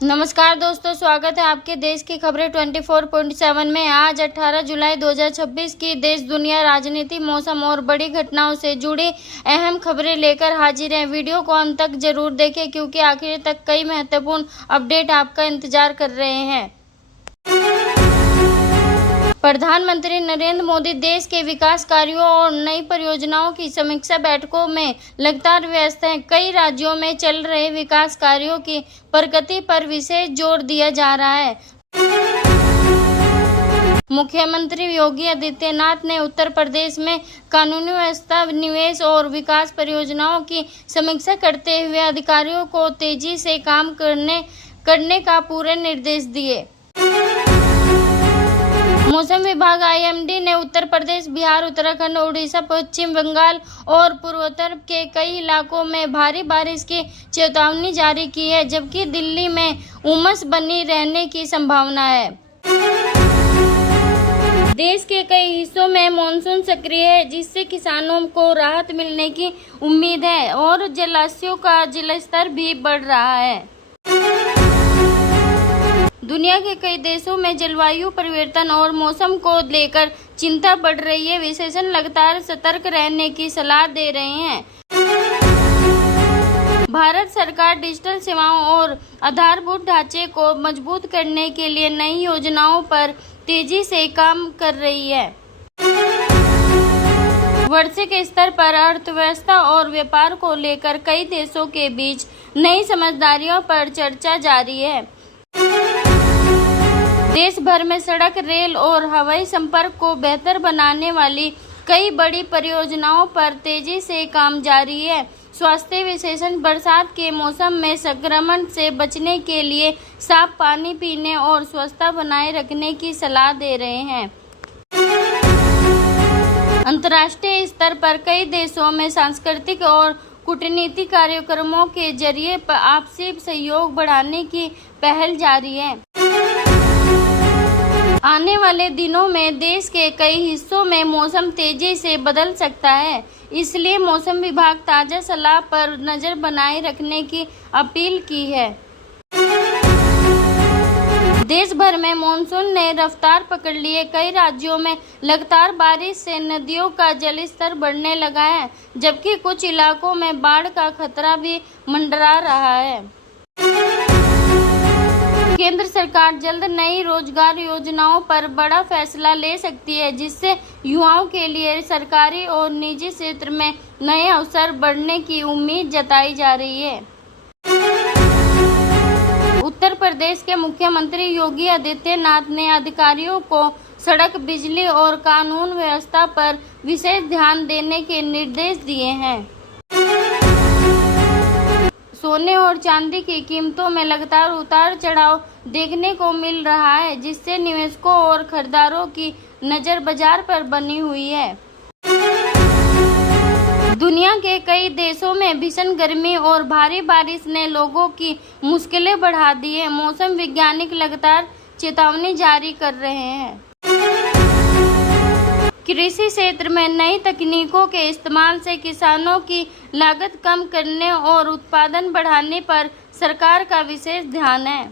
नमस्कार दोस्तों, स्वागत है आपके देश की खबरें 24/7 में। आज 18 जुलाई 2026 की देश दुनिया राजनीति मौसम और बड़ी घटनाओं से जुड़ी अहम खबरें लेकर हाजिर हैं। वीडियो को अंत तक जरूर देखें क्योंकि आखिर तक कई महत्वपूर्ण अपडेट आपका इंतजार कर रहे हैं। प्रधानमंत्री नरेंद्र मोदी देश के विकास कार्यों और नई परियोजनाओं की समीक्षा बैठकों में लगातार व्यस्त हैं। कई राज्यों में चल रहे विकास कार्यों की प्रगति पर विशेष जोर दिया जा रहा है। मुख्यमंत्री योगी आदित्यनाथ ने उत्तर प्रदेश में कानूनी व्यवस्था, निवेश और विकास परियोजनाओं की समीक्षा करते हुए अधिकारियों को तेजी से काम करने का पूरे निर्देश दिए। मौसम विभाग आईएमडी ने उत्तर प्रदेश, बिहार, उत्तराखंड, उड़ीसा, पश्चिम बंगाल और पूर्वोत्तर के कई इलाकों में भारी बारिश की चेतावनी जारी की है, जबकि दिल्ली में उमस बनी रहने की संभावना है। देश के कई हिस्सों में मानसून सक्रिय है, जिससे किसानों को राहत मिलने की उम्मीद है और जलाशयों का जलस्तर भी बढ़ रहा है। दुनिया के कई देशों में जलवायु परिवर्तन और मौसम को लेकर चिंता बढ़ रही है। विशेषज्ञ लगातार सतर्क रहने की सलाह दे रहे हैं। भारत सरकार डिजिटल सेवाओं और आधारभूत ढांचे को मजबूत करने के लिए नई योजनाओं पर तेजी से काम कर रही है। वैश्विक स्तर पर अर्थव्यवस्था और व्यापार को लेकर कई देशों के बीच नई समझदारियों पर चर्चा जारी है। देश भर में सड़क, रेल और हवाई संपर्क को बेहतर बनाने वाली कई बड़ी परियोजनाओं पर तेजी से काम जारी है। स्वास्थ्य विशेषज्ञ बरसात के मौसम में संक्रमण से बचने के लिए साफ पानी पीने और स्वच्छता बनाए रखने की सलाह दे रहे हैं। अंतर्राष्ट्रीय स्तर पर कई देशों में सांस्कृतिक और कूटनीतिक कार्यक्रमों के जरिए आपसी सहयोग बढ़ाने की पहल जारी है। आने वाले दिनों में देश के कई हिस्सों में मौसम तेजी से बदल सकता है, इसलिए मौसम विभाग ताज़ा सलाह पर नजर बनाए रखने की अपील की है। देश भर में मानसून ने रफ्तार पकड़ ली है। कई राज्यों में लगातार बारिश से नदियों का जलस्तर बढ़ने लगा है, जबकि कुछ इलाकों में बाढ़ का खतरा भी मंडरा रहा है। केंद्र सरकार जल्द नई रोजगार योजनाओं पर बड़ा फैसला ले सकती है, जिससे युवाओं के लिए सरकारी और निजी क्षेत्र में नए अवसर बढ़ने की उम्मीद जताई जा रही है। उत्तर प्रदेश के मुख्यमंत्री योगी आदित्यनाथ ने अधिकारियों को सड़क, बिजली और कानून व्यवस्था पर विशेष ध्यान देने के निर्देश दिए हैं। सोने और चांदी की कीमतों में लगातार उतार चढ़ाव देखने को मिल रहा है, जिससे निवेशकों और खरीदारों की नजर बाजार पर बनी हुई है। दुनिया के कई देशों में भीषण गर्मी और भारी बारिश ने लोगों की मुश्किलें बढ़ा दी है। मौसम वैज्ञानिक लगातार चेतावनी जारी कर रहे हैं। कृषि क्षेत्र में नई तकनीकों के इस्तेमाल से किसानों की लागत कम करने और उत्पादन बढ़ाने पर सरकार का विशेष ध्यान है।